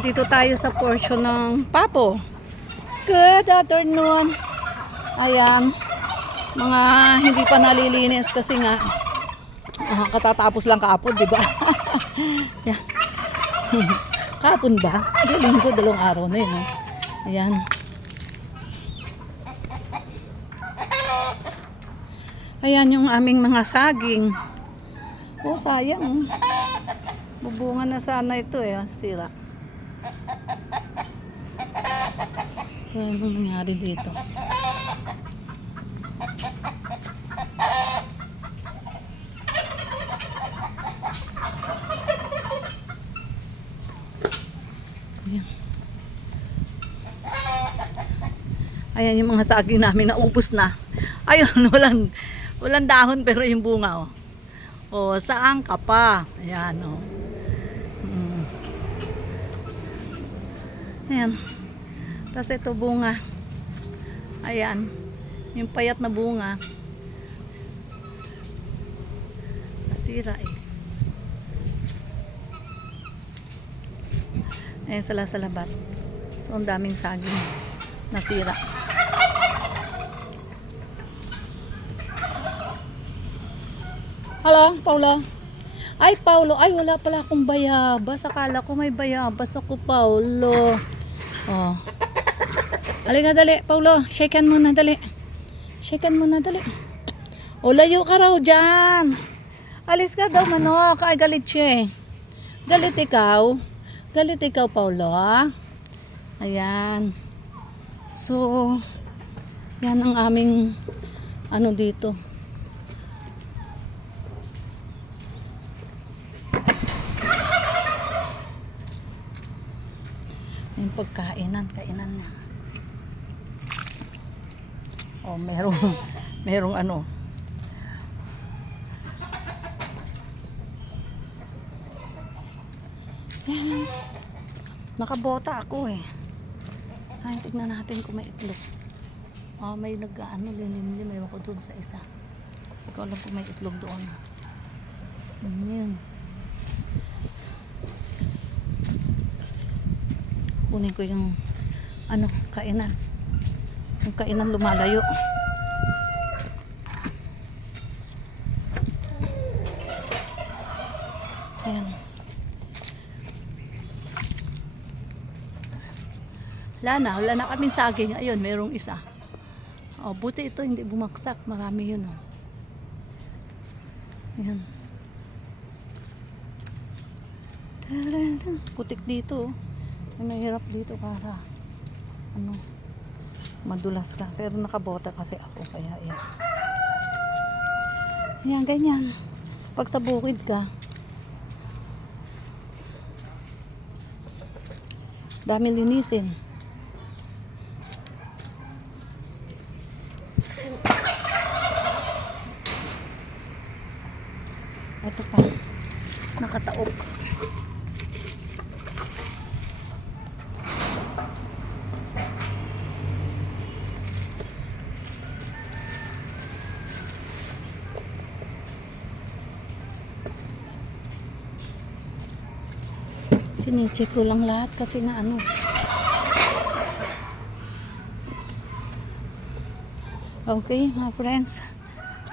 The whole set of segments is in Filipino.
Dito tayo sa portion ng Papo. Good afternoon. Ayan. Mga hindi pa nalilinis kasi nga katatapos lang kaapon, di ba? Yan. Kaapon ba? Hindi, linggo, 2 araw na yun. Ayan. Ayan yung aming mga saging. Oh, sayang. Bubunga na sana ito eh. Sira. Ano nangyari dito? Ayan. Ayan yung mga saging namin naubos na. Ayun, walang dahon pero yung bunga oh. Oh, saan ka pa? Ayan oh. Ayan. Tapos ito bunga. Ayan. Yung payat na bunga. Nasira eh. Ayan sa labat. So, ang daming saging. Nasira. Hello, Paula. Ay, Paulo. Ay, wala pala akong bayabas. Akala ko may bayabas ako, Paulo. Oh. Halika, dali. Paulo, shakean muna, dali. Shakean muna, dali. O, layo ka raw dyan. Alis ka daw, manok. Ay, galit siya eh. Galit ikaw. Galit ikaw, Paulo. Ayan. So, yan ang aming ano dito. Yung pagkainan, kainan niya. Oh, merong ano. Yan. Nakabota ako eh. Ay, tignan natin kung may itlog. Oh, may nag-ano, linim-lim. Ewan ko doon sa isa. Hindi ko alam kung may itlog doon. Yan. Kunin ko yung ano, kainan. Yung kainan lumalayo. Ayan. Wala na kaming saging. Ayun, merong isa. Oh, buti ito hindi bumaksak. Marami yun. Oh. Ayan. Putik dito. Oh. Mahirap dito para ano, madulas ka. Pero nakabota kasi ako. Kaya yan. Ayan, ganyan. Pag sa bukid ka, dami linisin. Ito pa, nakataok. Sinicheck ko lang lahat kasi na ano. Okay, mga friends.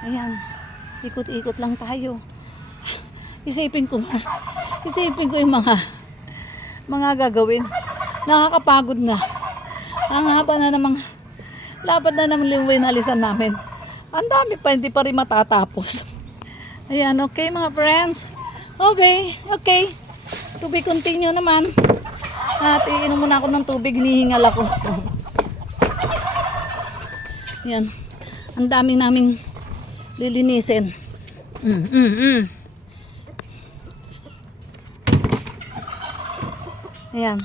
Ayan, ikot-ikot lang tayo. Isipin ko yung mga gagawin. Nakakapagod na. Ang haba na namang lapad na naman yung winalisan namin. Ang dami pa, hindi pa rin matatapos. Ayan, okay mga friends. Okay. To be continue naman. At iinom muna ako ng tubig, hinihingal ako. Ayan. Ang dami naming lilinisin. Ayan.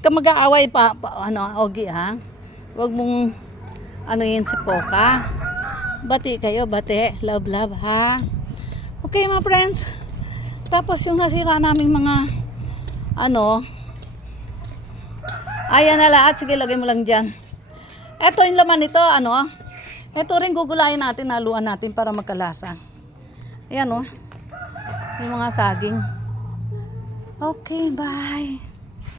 Kung mag-aaway pa ano, Ogi ha. Huwag mong ano yun si Poka. Bati kayo, bati. Love ha. Okay mga friends. Tapos yung nasira naming mga ano. Ayan na lahat. Sige, lagay mo lang dyan. Ito yung laman nito, ano. Ito rin gugulayin natin, haluan natin para magkalasa. Ayan oh. Yung mga saging. Okay, bye.